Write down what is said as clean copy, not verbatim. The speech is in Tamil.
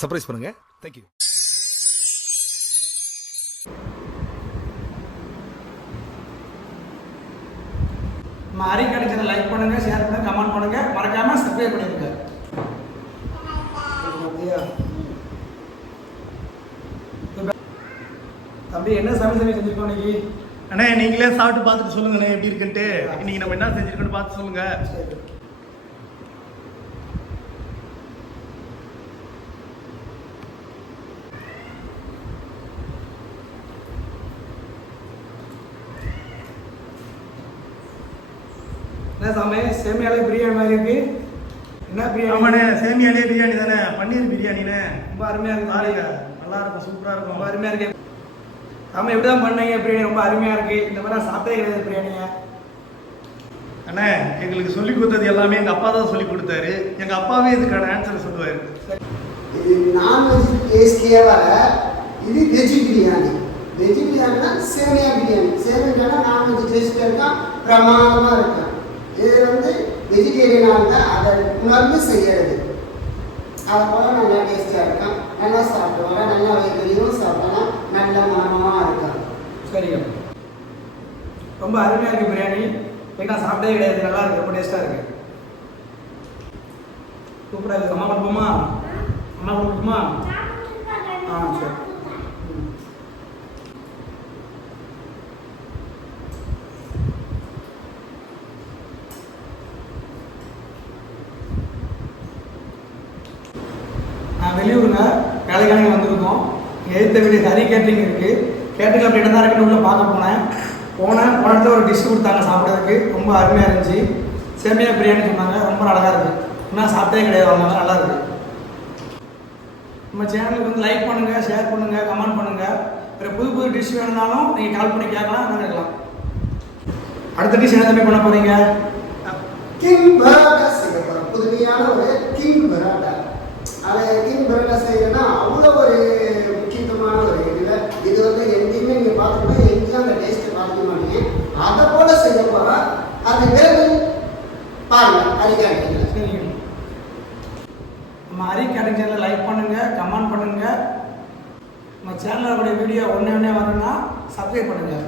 சர்ப்ரைஸ் பண்ணுங்க. தேங்க்யூ. நம்ம அரிக்கடை சேனல் லைக் பண்ணுங்க, ஷேர் பண்ணுங்க, கமெண்ட் பண்ணுங்க, மறக்காம சப்ஸ்கிரைப் பண்ணிருங்க. தம்பி என்ன சமையல் செஞ்சிருக்கோம் இன்னைக்கு? அண்ணே நீங்களே சாப்பிட்டு பார்த்துட்டு சொல்லுங்கண்ணே எப்படி இருக்குன்ட்டு. இன்னைக்கு நம்ம என்ன செஞ்சிருக்கோன்னு பார்த்து சொல்லுங்க. என்ன சமையல்? சேமியாலே பிரியாணி மாதிரி இருக்கு. என்ன பிரியாணி? ஆமாண்ணே சேமியாலே பிரியாணி தானே, பன்னீர் பிரியாணிண்ணே. ரொம்ப அருமையா இருக்கு. பாருங்க நல்லா இருக்கும், சூப்பராக இருக்கும், ரொம்ப அருமையா இருக்கு. ஆமாம், எப்படி தான் பண்ணீங்க? பிரியாணி ரொம்ப அருமையா இருக்கு. இந்த மாதிரி சாப்பிட்டே கிடையாது பிரியாணியை. அண்ணே எங்களுக்கு சொல்லி கொடுத்தது எல்லாமே எங்கள் அப்பா தான் சொல்லி கொடுத்தாரு. எங்கள் அப்பாவே இதுக்கான ஆன்சர் சொல்லுவார். இது நான்வெஜ் டேஸ்டியாக வர, இது வெஜ் பிரியாணி. வெஜ் பிரியாணினா சேமியா பிரியாணி. சேமியானா நான்வெஜ் டேஸ்ட்டாக இருக்கா, பிரமாதமாக இருக்கும். இது வெஜிடேரியனாக இருந்தால் அதை உணர்ந்து செய்யறது. அது போல் நல்லா டேஸ்ட்டாக இருக்கும். நல்லா சாப்பிட்டு வர, நல்லா வயிறும் சாப்பிட்டோன்னா நல்ல மனமாக இருக்கும். சரிங்க, ரொம்ப அருமையாக இருக்குது பிரியாணி. நான் சாப்பிட்டே கிடையாது, நல்லா இருக்கு, ரொம்ப டேஸ்ட்டாக இருக்கு, சூப்பராக இருக்குது. அம்மா கொடுப்போமா? அம்மா கொடுக்குமா? சரி. நான் வெளியூருங்க, வேலைக்காக வந்திருக்கோம். எழுத்த வீடு ஹரி கேட்ரிங் இருக்குது. கேட்ரிங் அப்படி என்ன தான் இருக்குன்னு உள்ள பார்க்க போன இடத்துல ஒரு டிஷ் கொடுத்தாங்க சாப்பிட்றதுக்கு. ரொம்ப அருமையாக இருந்துச்சு. சேமியா பிரியாணி சொன்னாங்க, ரொம்ப அழகாக இருக்குது. இன்னும் சாப்பிட்டே கிடையாது, அவங்க நல்லா இருக்குது. நம்ம சேனலுக்கு லைக் பண்ணுங்கள், ஷேர் பண்ணுங்கள், கமெண்ட் பண்ணுங்கள். வேறு புது புது டிஷ் வேணுனாலும் நீங்கள் கால் பண்ணி கேட்கலாம், நாங்கள் இருக்கலாம். அடுத்த டிஷ் என்ன தம்பி பண்ண போகிறீங்க? கிங் பரோட்டா செய்ய போகிறோம். புதுமையான ஒரு கிங் பரோட்டா. அதை கிங் பரோட்டா செய்யணும்னா அவ்வளோ ஒரு முக்கியத்துவமான ஒரு இதில் இது எங்கேயுமே நீங்கள் பார்த்துக்கணும், எங்கேயும் அந்த டேஸ்ட்டை பார்த்துக்க மாட்டீங்க. அதை போல செய்ய போகிறோம். அது வேறு பாருங்கள் அரிக்காட்டிங்க. சரிங்க, நம்ம அரிக்காட்டிங் சேனலை லைக் பண்ணுங்கள், கமெண்ட் பண்ணுங்கள். நம்ம சேனலோட வீடியோ ஒன்றே வரணும்னா சப்ஸ்கிரைப் பண்ணுங்கள்.